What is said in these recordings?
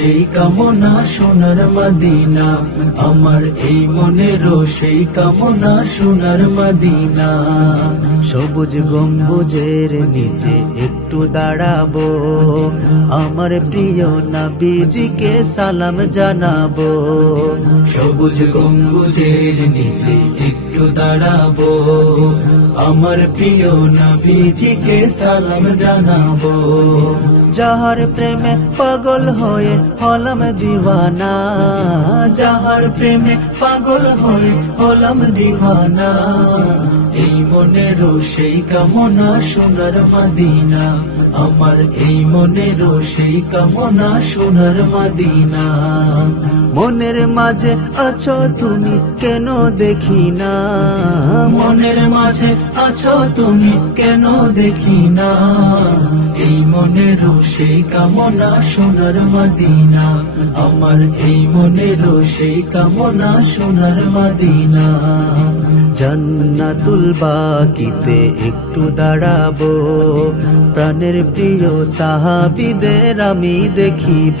সেই কামনা সোনার মাদিনা, আমার এই মনেরও সেই কামনা সোনার মাদিনা। সবুজ গম্বুজের নিচে একটু দাঁড়াবো, আমার প্রিয় নবীজিকে সালাম জানাব। সবুজ গম্বুজের নিচে একটু দাঁড়াবো, আমার প্রিয় নবীজিকে সালাম জানাব। যাহার প্রেমে পাগল হয়ে হলাম দিওয়ানা, যাহার প্রেমে পাগল হয়ে হলাম দিওয়ানা। এই মনেরও সেই কামনা সোনার মাদিনা, আমার এই মনেরও সেই কামনা সোনার মাদিনা। মনের মাঝে আছো তুমি কেন দেখি না মনের মাঝে আছো তুমি কেন দেখি না এই মনেরও সেই কামনা সোনার মাদিনা। আমার এই মনেরও সেই কামনা সোনার মাদিনা। জান্নাতুল বাকিতে একটু দাঁড়াবো। প্রাণের প্রিয় সাহাবিদের আমি দেখিব।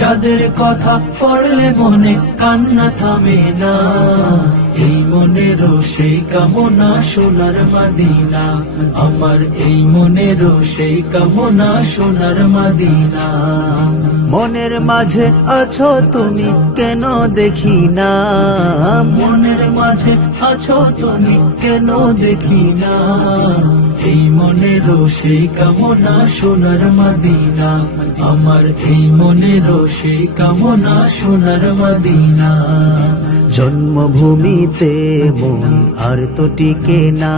যাদের কথা পড়লে মনে কান্না থামে না। এই মনেরও সেই কামনা সোনার মাদিনা। আমার এই মনেরও সেই কামনা সোনার মাদিনা। মনের মাঝে আছো তুমি কেন দেখি না? মনের মাঝে আছো তুমি কেন দেখি না? এই মনেরও সেই কামনা সোনার মাদিনা। আমার এই মনেরও সেই কামনা সোনার মাদিনা। জন্মভূমিতে মন আর তো টিকে না।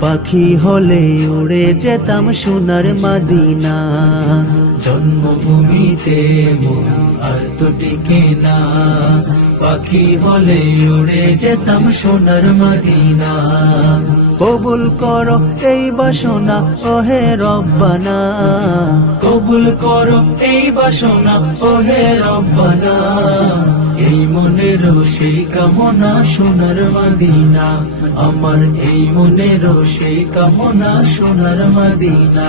পাখি হলে উড়ে যেতাম সোনার মাদিনা। জন্মভূমিতে মন আর তো টিকে না। পাখি হলে উড়ে যেতাম সোনার মদিনা। কবুল করো এই বাসনা, ওহে রব্বানা। কবুল করো এই বাসনা, ওহে রব্বানা। এই মনের সেই কামনা সোনার মাদিনা। আমার এই মনের সেই কামনা সোনার মদিনা।